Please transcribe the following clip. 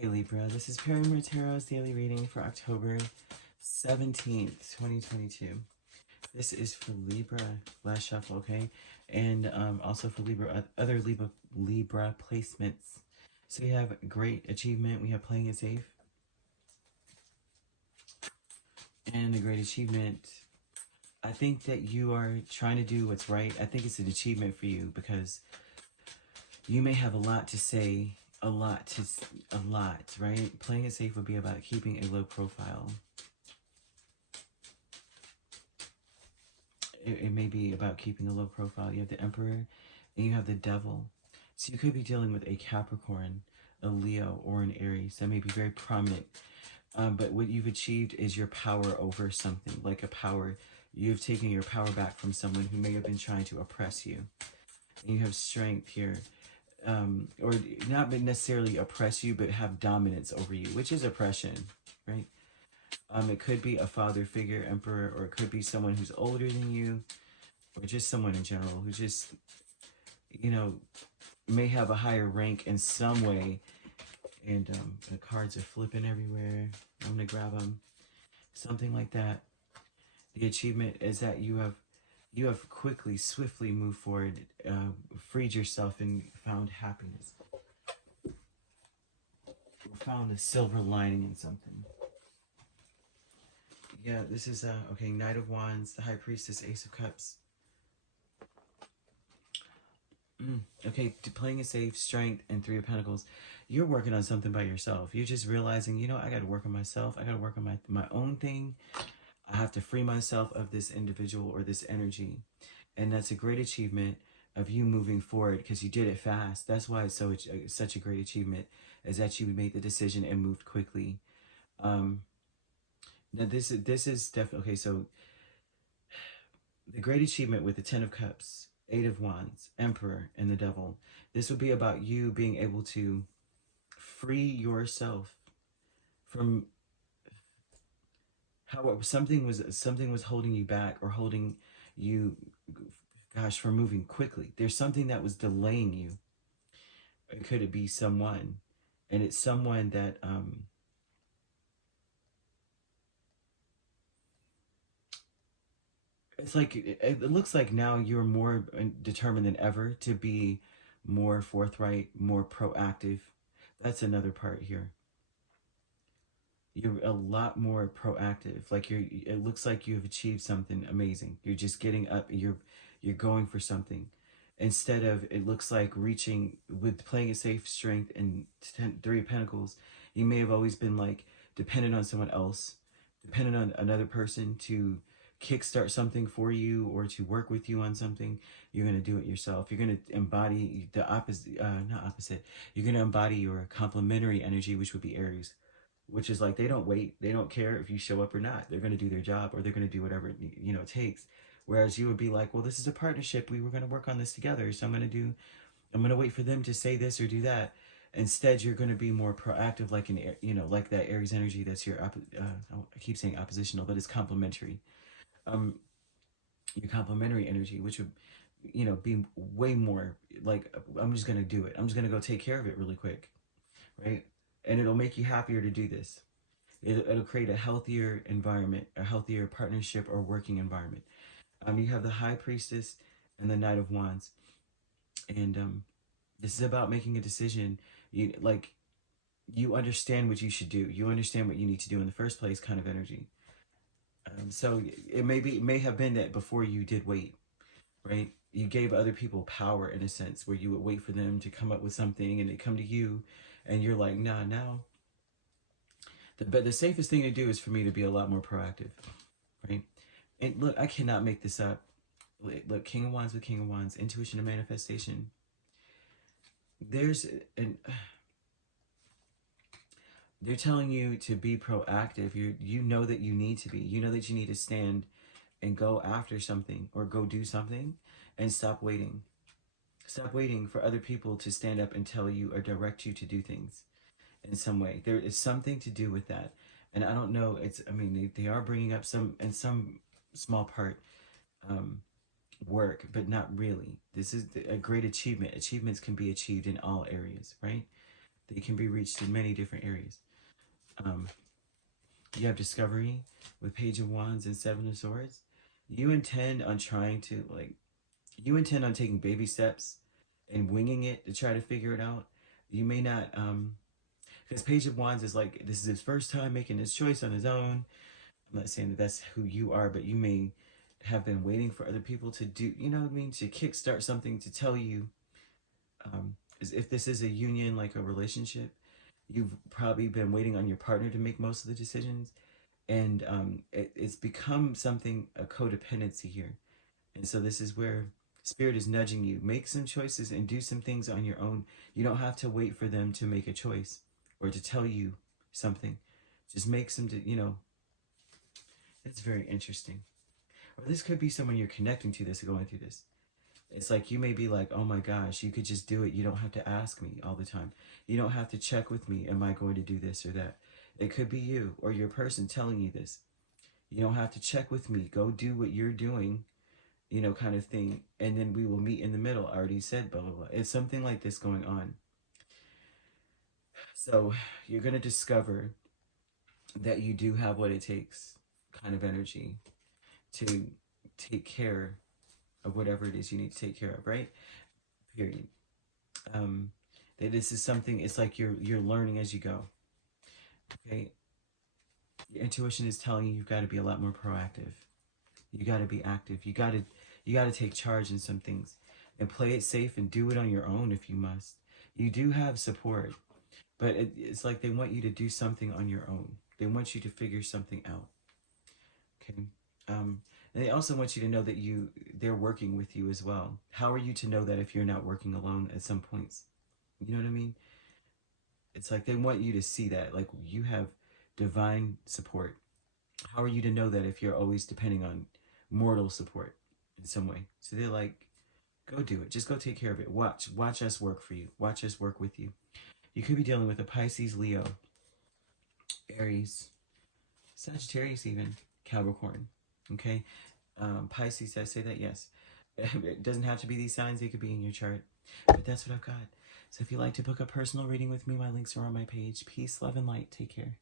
Hey Libra, this is Perrymoretarot's daily reading for October 17th, 2022. This is for Libra last shuffle, okay? And also for Libra, other Libra placements. So we have great achievement, we have playing it safe. And the great achievement, I think that you are trying to do what's right. I think it's an achievement for you because you may have a lot to say, a lot, right? Playing it safe would be about keeping a low profile. It may be about keeping a low profile. You have the Emperor and you have the Devil. So you could be dealing with a Capricorn, a Leo, or an Aries that may be very prominent. But what you've achieved is your power over something, like a power. You've taken your power back from someone who may have been trying to oppress you. And you have strength here. Or not necessarily oppress you, but have dominance over you, which is oppression, right? It could be a father figure, Emperor, or it could be someone who's older than you, or just someone in general who just, you know, may have a higher rank in some way. And the cards are flipping everywhere. I'm going to grab them. Something like that. The achievement is that you have quickly, swiftly moved forward, freed yourself, and found happiness. Found a silver lining in something. Yeah, this is, okay, Knight of Wands, the High Priestess, Ace of Cups. Okay, playing it safe, strength, and Three of Pentacles. You're working on something by yourself. You're just realizing, you know, I got to work on myself. I got to work on my own thing. I have to free myself of this individual or this energy. And that's a great achievement of you moving forward because you did it fast. That's why it's such a great achievement, is that you made the decision and moved quickly. Now this is definitely, okay, so the great achievement with the Ten of Cups, Eight of Wands, Emperor, and the Devil. This would be about you being able to free yourself from how something was holding you back or holding you, gosh, from moving quickly. There's something that was delaying you. Could it be someone? And it's someone that it's like it looks like now you're more determined than ever to be more forthright, more proactive. That's another part here. You're a lot more proactive. Like it looks like you've achieved something amazing. You're just getting up. You're going for something, instead of, it looks like, reaching with playing a safe, strength, and Three of Pentacles. You may have always been like dependent on someone else, dependent on another person to kickstart something for you or to work with you on something. You're going to do it yourself. You're going to embody the opposite, not opposite. You're going to embody your complementary energy, which would be Aries, which is like, they don't wait. They don't care if you show up or not. They're going to do their job, or they're going to do whatever it takes. Whereas you would be like, well, this is a partnership. We were going to work on this together. So I'm going to wait for them to say this or do that. Instead, you're going to be more proactive, like like that Aries energy. That's your, I keep saying oppositional, but it's complementary. Your complementary energy, which would, be way more like, I'm just going to do it. I'm just going to go take care of it really quick. Right. And it'll make you happier to do this. It'll create a healthier environment, a healthier partnership or working environment. You have the High Priestess and the Knight of Wands. And this is about making a decision. You understand what you should do. You understand what you need to do in the first place, kind of energy. So it may have been that before you did wait, right? You gave other people power in a sense, where you would wait for them to come up with something and they come to you and you're like, nah, now. But the safest thing to do is for me to be a lot more proactive, right? And look, I cannot make this up. Look, King of Wands with King of Wands, intuition and manifestation. They're telling you to be proactive. You know that you need to be. You know that you need to stand and go after something or go do something, and stop waiting. Stop waiting for other people to stand up and tell you or direct you to do things in some way. There is something to do with that. And I don't know, they are bringing up in some small part, work, but not really. This is a great achievement. Achievements can be achieved in all areas, right? They can be reached in many different areas. You have discovery with Page of Wands and Seven of Swords. You intend on you intend on taking baby steps and winging it to try to figure it out. You may not, because Page of Wands is like, this is his first time making this choice on his own. I'm not saying that that's who you are, but you may have been waiting for other people to do, you know what I mean, to kickstart something to tell you, if this is a union, like a relationship, you've probably been waiting on your partner to make most of the decisions. And it's become something, a codependency here. And so this is where Spirit is nudging you. Make some choices and do some things on your own. You don't have to wait for them to make a choice or to tell you something. Just make some, that's very interesting. Or this could be someone you're connecting to that's going through this. It's like you may be like, oh my gosh, you could just do it. You don't have to ask me all the time. You don't have to check with me. Am I going to do this or that? It could be you or your person telling you this. You don't have to check with me. Go do what you're doing, kind of thing. And then we will meet in the middle. I already said blah, blah, blah. It's something like this going on. So you're going to discover that you do have what it takes, kind of energy, to take care of whatever it is you need to take care of, right? Period. That this is something, it's like you're learning as you go. Okay? Your intuition is telling you you've got to be a lot more proactive. You got to be active. You got to take charge in some things and play it safe and do it on your own if you must. You do have support, but it's like they want you to do something on your own. They want you to figure something out. Okay? And they also want you to know that they're working with you as well. How are you to know that if you're not working alone at some points? You know what I mean? It's like they want you to see that, like you have divine support. How are you to know that if you're always depending on mortal support in some way? So they're like, go do it. Just go take care of it. Watch us work for you. Watch us work with you. You could be dealing with a Pisces, Leo, Aries, Sagittarius even, Capricorn. Okay? Pisces, did I say that? Yes. It doesn't have to be these signs. They could be in your chart. But that's what I've got. So if you'd like to book a personal reading with me, my links are on my page. Peace, love, and light. Take care.